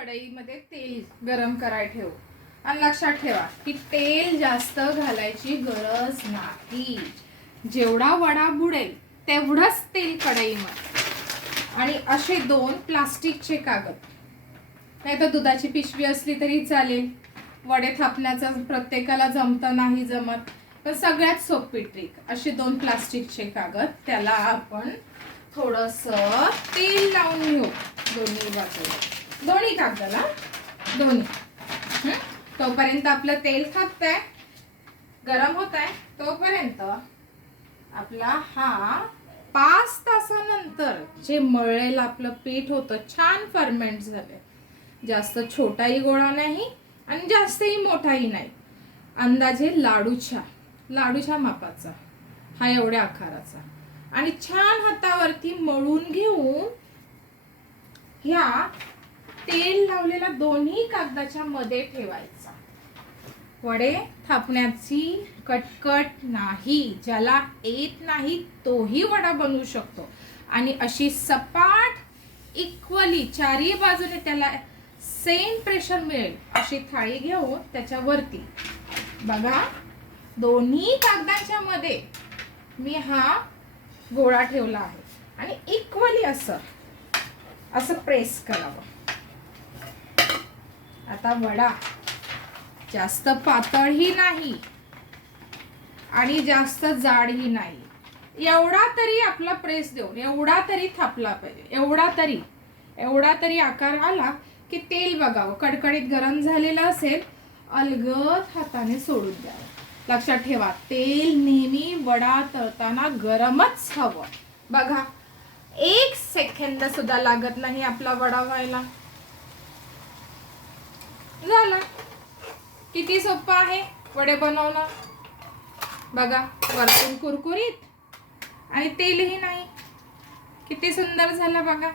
कढईमध्ये तेल गरम करायला ठेवू. आणि लक्षात ठेवा की तेल जास्त घालायची गरज नाही. जेवढा वडा बुडेल तेवढंच तेल कढईमध्ये. आणि असे 2 प्लास्टिकचे कागद, नाही तर दुधाची पिशवी असली तरी चालेल. वडे थापण्याचं प्रत्येकाला जमतं नाही जमत, तर सगळ्यात सोपी ट्रिक असे 2 प्लास्टिकचे कागद, त्याला आपण थोडंसं तेल लावून घेऊ दोन्ही बाजूला, दोन्ही कागदाला दोन्ही. तोपर्यंत आपलं तेल थापतंय, गरम होत आहे, तोपर्यंत आपला हा 5 तासानंतर जे मळलेलं आपलं पीठ होतं छान फर्मेंट झालंय. जास्त छोटाही गोळा नाही आणि जास्तही मोठाही नाही, अंदाजे लाडूच्या मापाचा, हा एवढ्या आकाराचा. आणि छान हातावरती मळून घेऊन ह्या तेल लावलेल्या दोन्ही कागदाच्या मध्ये ठेवायचा. वडे थापण्याची कटकट नाही, ज्याला येत नाही तोही वडा बनवू शकतो. आणि अशी सपाट इक्वली चारही बाजूने त्याला सेम प्रेशर मिळेल अशी थाळी घेऊन त्याच्यावरती बघा दोन्ही कागदाच्या मध्ये मी हा गोळा ठेवला आहे आणि इक्वली असं प्रेस करावं. आता वडा जास्त पातळही नाही आणि जास्त जाडही नाही, एवढा तरी आपला प्रेस देऊन एवढा तरी थापला पाहिजे. एवढा तरी आकार आला की तेल बघावं कडकडीत गरम झालेलं असेल, अलगद हाताने सोडून द्यावं. लक्षात ठेवा तेल नेहमी वडा तळताना गरमच हवं. बघा 1 सेकंद सुद्धा लागत नाही आपला वडा व्हायला. झालं. किती सोपं आहे वडे बनवणं. बघा वरतून कुरकुरीत आणि तेलही नाही, किती सुंदर झालं बघा.